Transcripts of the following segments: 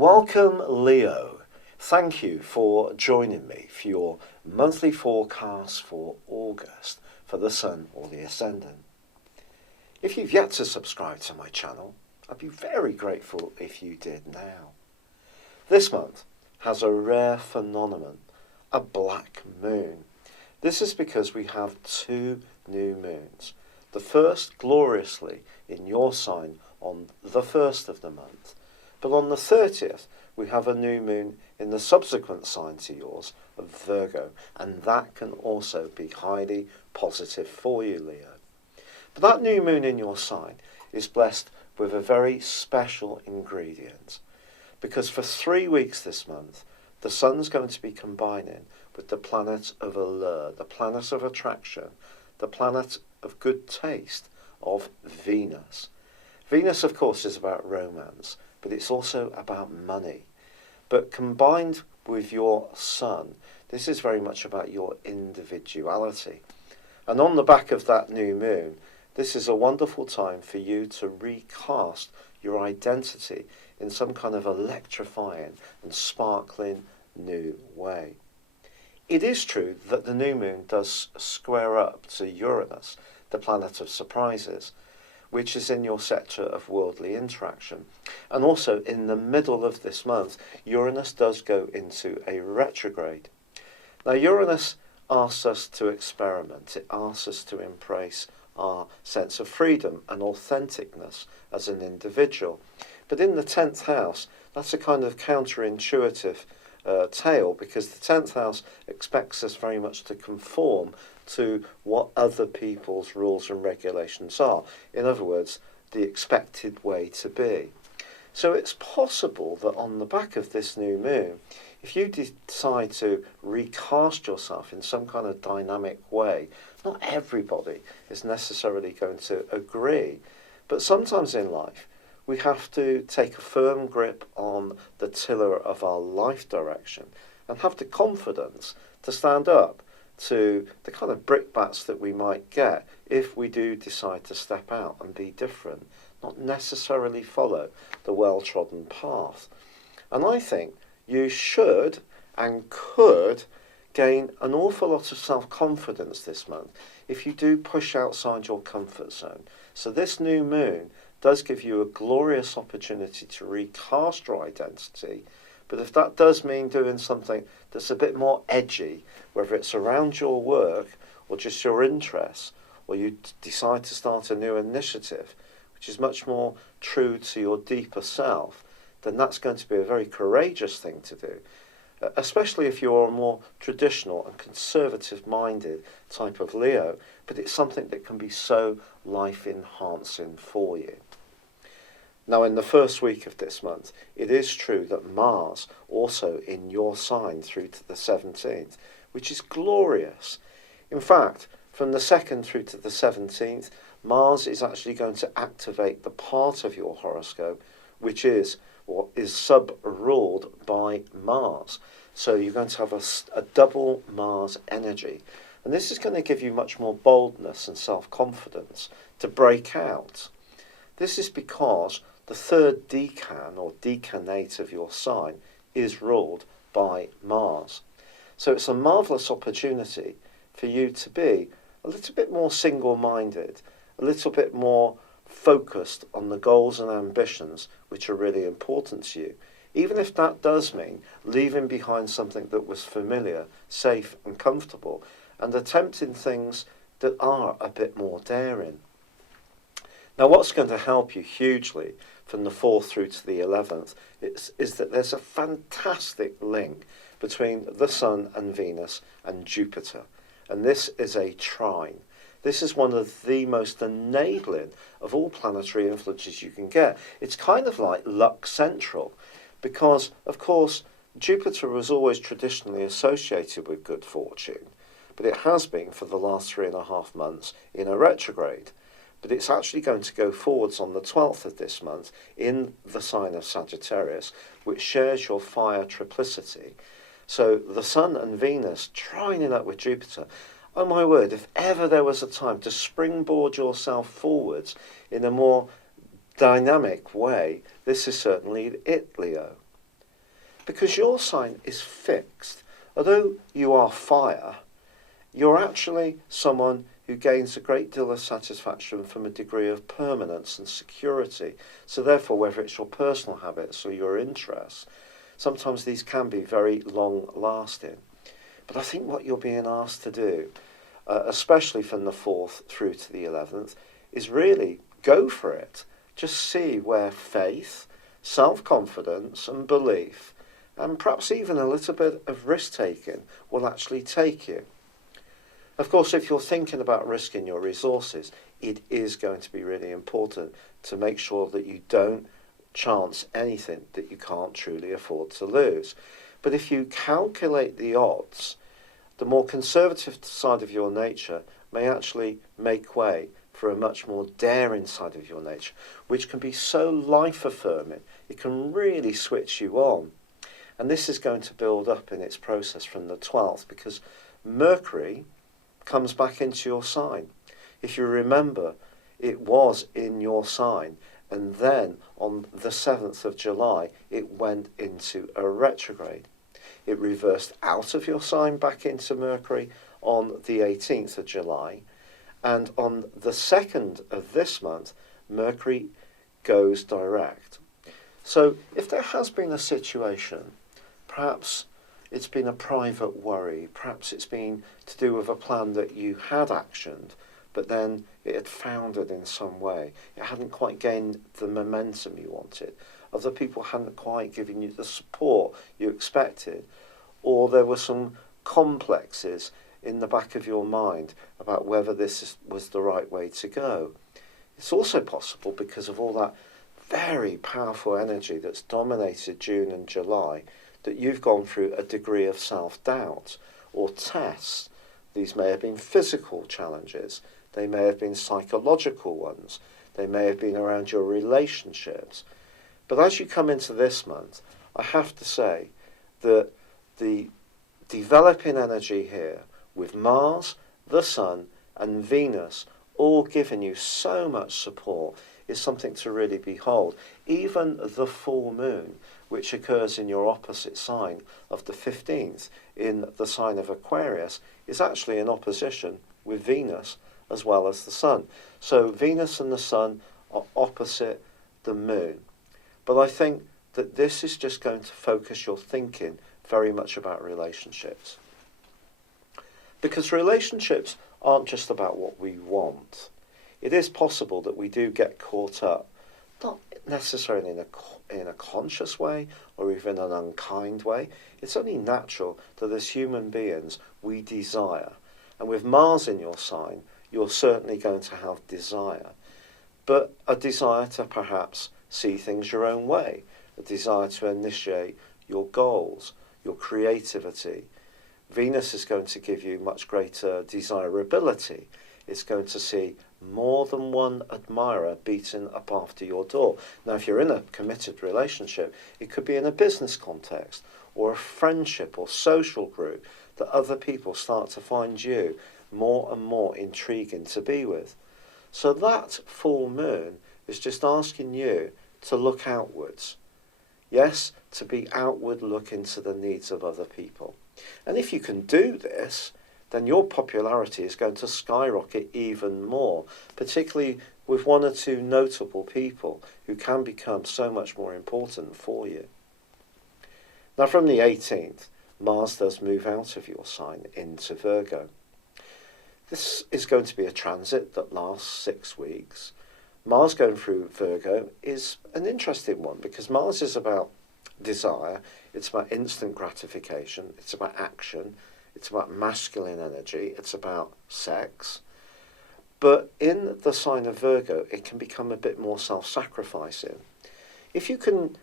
Welcome, Leo. Thank you for joining me for your monthly forecast for August for the Sun or the Ascendant. If you've yet to subscribe to my channel, I'd be very grateful if you did now. This month has a rare phenomenon, a black moon. This is because we have two new moons. The first gloriously in your sign on the 1st of the month, but on the 30th we have a new moon in the subsequent sign to yours of Virgo, and that can also be highly positive for you, Leo. But that new moon in your sign is blessed with a very special ingredient, because for 3 weeks this month the Sun's going to be combining with the planet of allure, the planet of attraction, the planet of good taste of Venus. Venus, of course, is about romance, but it's also about money. But combined with your Sun, this is very much about your individuality. And on the back of that new moon, this is a wonderful time for you to recast your identity in some kind of electrifying and sparkling new way. It is true that the new moon does square up to Uranus, the planet of surprises, which is in your sector of worldly interaction. And also in the middle of this month, Uranus does go into a retrograde. Now Uranus asks us to experiment. It asks us to embrace our sense of freedom and authenticness as an individual. But in the 10th house, that's a kind of counterintuitive tale, because the 10th house expects us very much to conform to what other people's rules and regulations are. In other words, the expected way to be. So it's possible that on the back of this new moon, if you decide to recast yourself in some kind of dynamic way, not everybody is necessarily going to agree, but sometimes in life we have to take a firm grip on the tiller of our life direction and have the confidence to stand up to the kind of brickbats that we might get if we do decide to step out and be different, not necessarily follow the well-trodden path. And I think you should and could gain an awful lot of self-confidence this month if you do push outside your comfort zone. So this new moon does give you a glorious opportunity to recast your identity, but if that does mean doing something that's a bit more edgy, whether it's around your work or just your interests, or you decide to start a new initiative, which is much more true to your deeper self, then that's going to be a very courageous thing to do, especially if you're a more traditional and conservative-minded type of Leo, but it's something that can be so life-enhancing for you. Now, in the first week of this month, it is true that Mars also in your sign through to the 17th, which is glorious. In fact, from the 2nd through to the 17th, Mars is actually going to activate the part of your horoscope which is what is sub-ruled by Mars. So you're going to have a double Mars energy. And this is going to give you much more boldness and self-confidence to break out. This is because the third decan or decanate of your sign is ruled by Mars. So it's a marvellous opportunity for you to be a little bit more single-minded, a little bit more focused on the goals and ambitions which are really important to you, even if that does mean leaving behind something that was familiar, safe and comfortable, and attempting things that are a bit more daring. Now, what's going to help you hugely from the 4th through to the 11th is that there's a fantastic link between the Sun and Venus and Jupiter. And this is a trine. This is one of the most enabling of all planetary influences you can get. It's kind of like luck central, because, of course, Jupiter was always traditionally associated with good fortune, but it has been for the last 3.5 months in a retrograde. But it's actually going to go forwards on the 12th of this month in the sign of Sagittarius, which shares your fire triplicity. So the Sun and Venus trining up with Jupiter. Oh my word, if ever there was a time to springboard yourself forwards in a more dynamic way, this is certainly it, Leo. Because your sign is fixed. Although you are fire, you're actually someone who gains a great deal of satisfaction from a degree of permanence and security. So therefore, whether it's your personal habits or your interests, sometimes these can be very long-lasting. But I think what you're being asked to do, especially from the 4th through to the 11th, is really go for it. Just see where faith, self-confidence and belief, and perhaps even a little bit of risk-taking will actually take you. Of course, if you're thinking about risking your resources, it is going to be really important to make sure that you don't chance anything that you can't truly afford to lose. But if you calculate the odds, the more conservative side of your nature may actually make way for a much more daring side of your nature, which can be so life-affirming, it can really switch you on. And this is going to build up in its process from the 12th, because Mercury comes back into your sign. If you remember, it was in your sign, and then on the 7th of July, it went into a retrograde. It reversed out of your sign back into Mercury on the 18th of July, and on the 2nd of this month, Mercury goes direct. So if there has been a situation, perhaps it's been a private worry, perhaps it's been to do with a plan that you had actioned, but then it had foundered in some way. It hadn't quite gained the momentum you wanted. Other people hadn't quite given you the support you expected, or there were some complexes in the back of your mind about whether this was the right way to go. It's also possible, because of all that very powerful energy that's dominated June and July, that you've gone through a degree of self-doubt or tests. These may have been physical challenges, they may have been psychological ones, they may have been around your relationships. But as you come into this month, I have to say that the developing energy here with Mars, the Sun and Venus all giving you so much support is something to really behold. Even the full moon, which occurs in your opposite sign of the 15th in the sign of Aquarius, is actually in opposition with Venus as well as the Sun. So Venus and the Sun are opposite the moon. But I think that this is just going to focus your thinking very much about relationships. Because relationships aren't just about what we want. It is possible that we do get caught up, not necessarily in a conscious way or even an unkind way. It's only natural that as human beings we desire. And with Mars in your sign, you're certainly going to have desire. But a desire to perhaps see things your own way, a desire to initiate your goals, your creativity. Venus is going to give you much greater desirability. It's going to see more than one admirer beating up after your door. Now, if you're in a committed relationship, it could be in a business context or a friendship or social group that other people start to find you more and more intriguing to be with. So that full moon is just asking you to look outwards. Yes, to be outward looking to the needs of other people. And if you can do this, then your popularity is going to skyrocket even more, particularly with one or two notable people who can become so much more important for you. Now from the 18th, Mars does move out of your sign into Virgo. This is going to be a transit that lasts 6 weeks. Mars going through Virgo is an interesting one because Mars is about desire, it's about instant gratification, it's about action, it's about masculine energy, it's about sex. But in the sign of Virgo, it can become a bit more self-sacrificing. If you can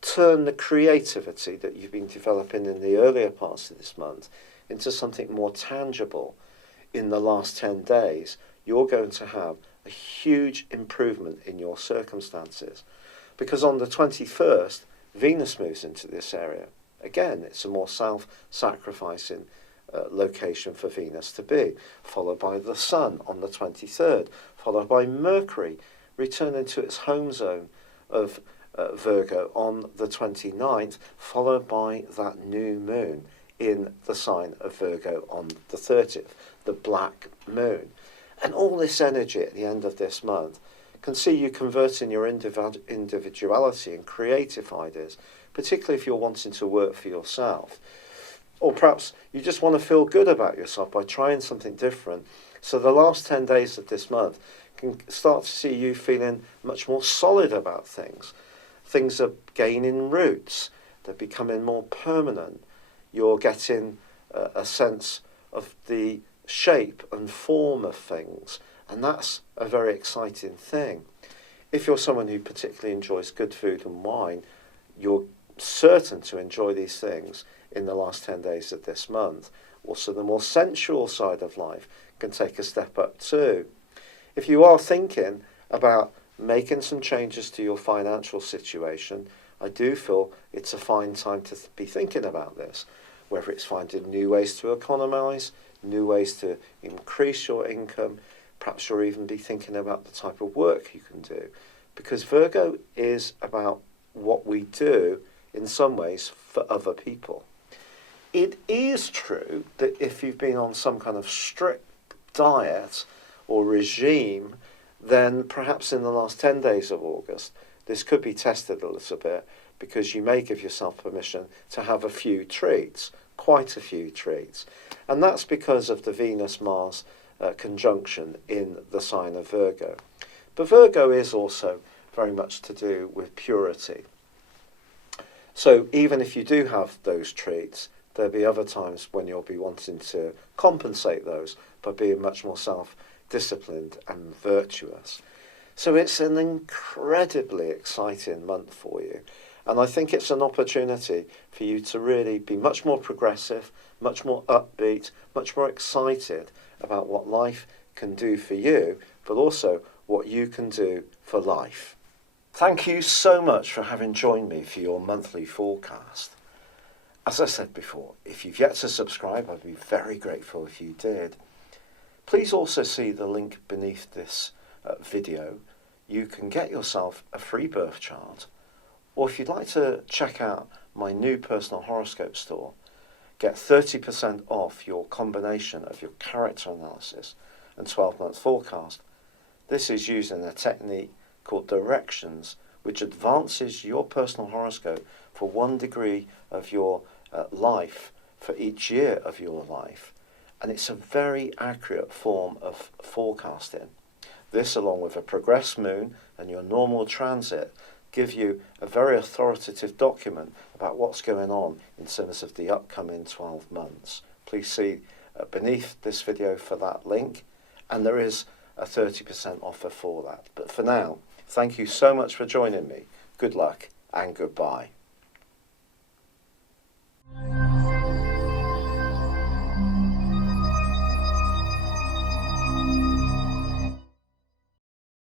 turn the creativity that you've been developing in the earlier parts of this month into something more tangible in the last 10 days, you're going to have a huge improvement in your circumstances. Because on the 21st, Venus moves into this area. Again, it's a more self-sacrificing location for Venus to be, followed by the Sun on the 23rd, followed by Mercury returning to its home zone of Virgo on the 29th, followed by that new moon in the sign of Virgo on the 30th, the black moon. And all this energy at the end of this month can see you converting your individuality and creative ideas, particularly if you're wanting to work for yourself. Or perhaps you just want to feel good about yourself by trying something different. So the last 10 days of this month can start to see you feeling much more solid about things. Things are gaining roots. They're becoming more permanent. You're getting a sense of the shape and form of things. And that's a very exciting thing. If you're someone who particularly enjoys good food and wine, you're certain to enjoy these things in the last 10 days of this month. Also, the more sensual side of life can take a step up too. If you are thinking about making some changes to your financial situation, I do feel it's a fine time to be thinking about this, whether it's finding new ways to economise, new ways to increase your income. Perhaps you'll even be thinking about the type of work you can do, because Virgo is about what we do in some ways for other people. It is true that if you've been on some kind of strict diet or regime, then perhaps in the last 10 days of August, this could be tested a little bit, because you may give yourself permission to have a few treats, quite a few treats. And that's because of the Venus-Mars conjunction in the sign of Virgo. But Virgo is also very much to do with purity. So even if you do have those treats, there'll be other times when you'll be wanting to compensate those by being much more self-disciplined and virtuous. So it's an incredibly exciting month for you. And I think it's an opportunity for you to really be much more progressive, much more upbeat, much more excited about what life can do for you, but also what you can do for life. Thank you so much for having joined me for your monthly forecast. As I said before, if you've yet to subscribe, I'd be very grateful if you did. Please also see the link beneath this video. You can get yourself a free birth chart, or if you'd like to check out my new personal horoscope store, get 30% off your combination of your character analysis and 12-month forecast. This is using a technique called directions, which advances your personal horoscope for 1 degree of your life for each year of your life. And it's a very accurate form of forecasting. This, along with a progressed moon and your normal transit, give you a very authoritative document about what's going on in terms of the upcoming 12 months. Please see beneath this video for that link, and there is a 30% offer for that. But for now, thank you so much for joining me. Good luck and goodbye.